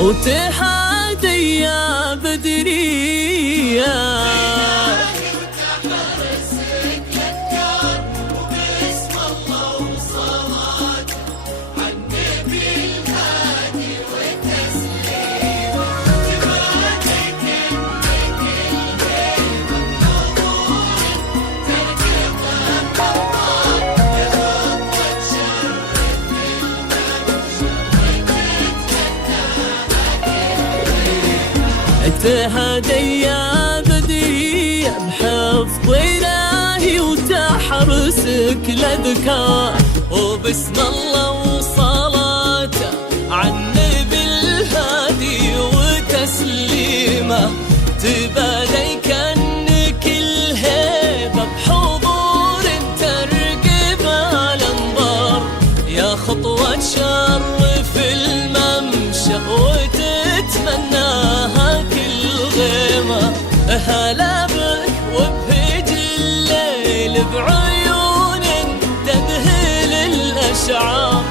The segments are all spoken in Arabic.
وتحادي يا بدرية تهدي يا بدرية بحفظ إلهي وتحرسك الأذكار، وبسم الله وصلاته عالنبي الهادي وتسليمه تبادي كأنك الهيبة بحضور ترقب الأنظار، يا خطوة تشرف الممشى وتتمناها هلا بك وبهج الليل بعيون تذهل الأشعار،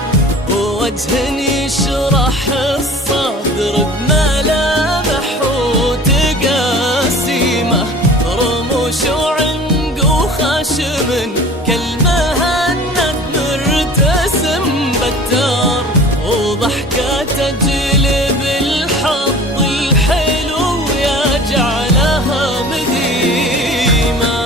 ووجه يشرح الصدر بملامح وتقاسيمه، رموش وعنق وخشم كالمهند مرتسم بتار، وضحكة تجلب الحظ الحلو جعلها مديمة.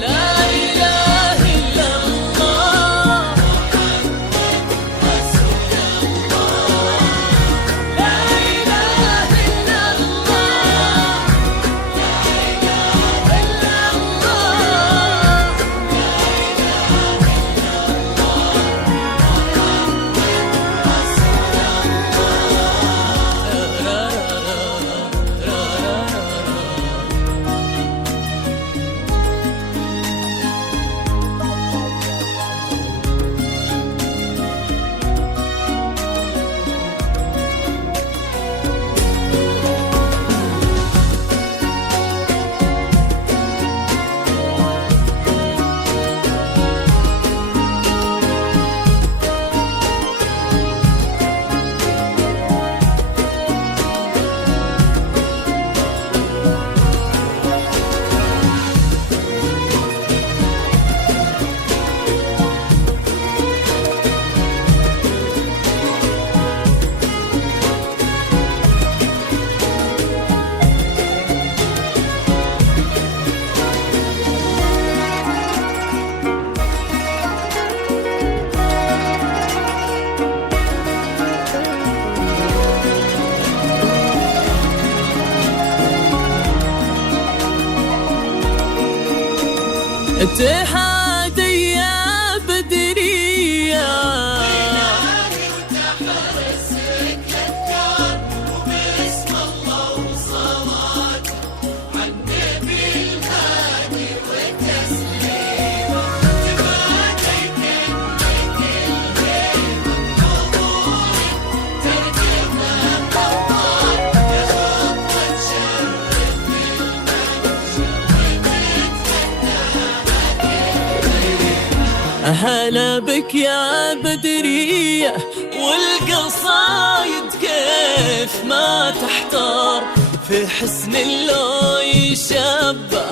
لا إله إلا الله محمد رسول الله، لا إله إلا الله، لا إله إلا الله، لا إله إلا اتحادي يا بدرية إلهي وتحرسك الأذكار، وباسم الله وصلاته عالنبي الهادي وتسليمه تبادي كأنك الهيبة بحضور ترقب الأنظار، يا خطوة تشرف الممشى هلا بك يا بدرية والقصايد كيف ما تحتار، في حسن لو يشبه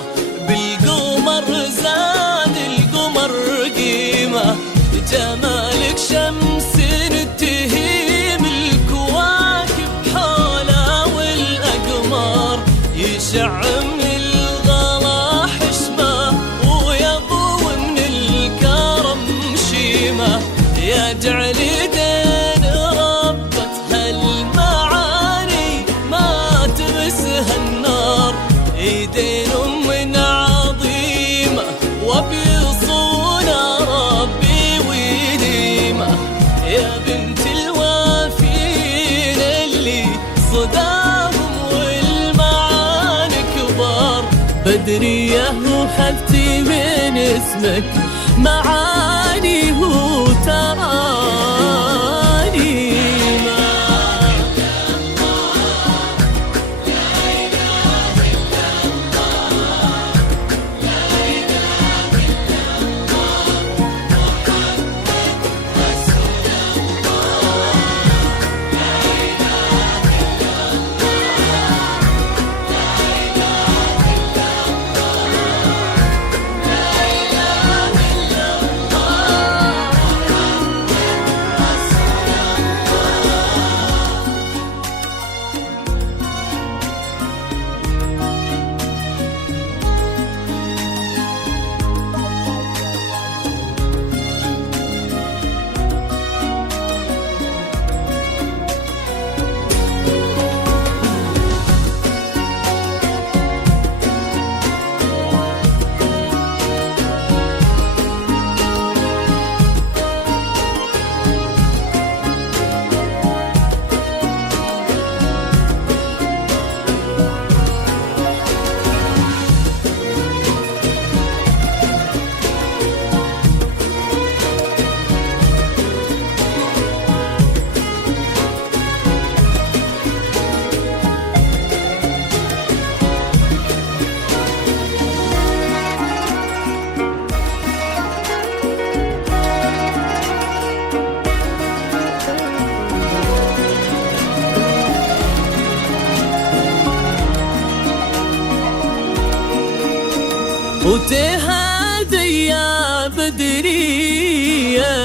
بالقمر زاد القمر قيمة، جمالك شمس تهيم الكواكب حوله والأقمار، يشع من الغلا حشمه ويضوي من الكرم شيمه، يجعل دين ربة هالمعاني ما تمسها النار، ايدين من عظيمة وبيصونها ربي ويديمة، يا بنت الوافين اللي صداهم والمعاني كبار، بدرية وحبتي من اسمك معاني وترانيمة. وتهادي يا بدرية.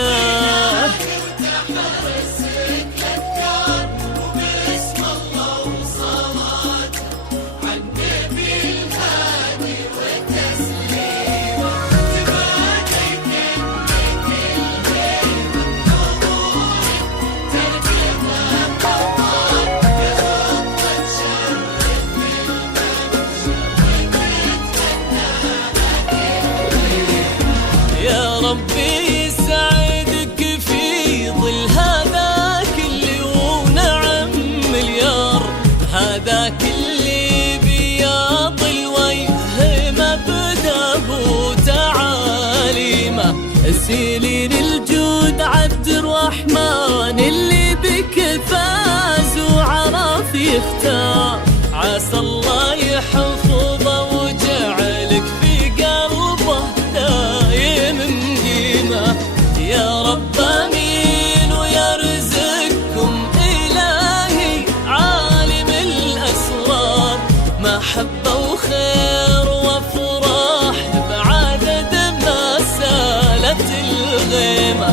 يا ربي يسعدك في ظل هذاك اللي ونعم مليار، هذاك اللي بياض الوجه مبداه وتعاليمه. سيلين الجود عبد الرحمن اللي بك فاز وعرف يختار، عسى الله يحفظه وجعلك في قلبه دايم مقيمة. يا رب امين ويرزقكم الهي عالم الاسرار، محبة وخير وافراح بعدد ما سالت الغيمة،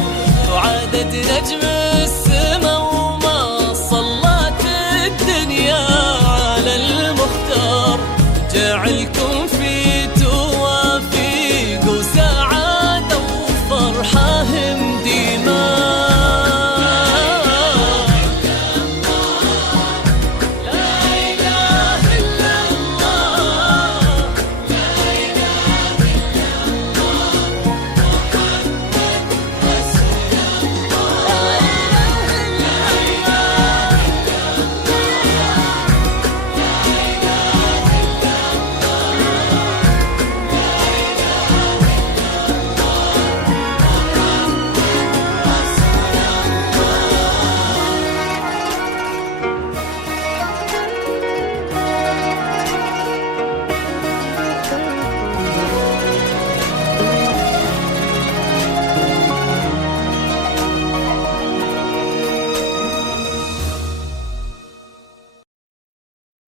وعدد نجم السما وما صلت الدنيا على المختار. جعلكم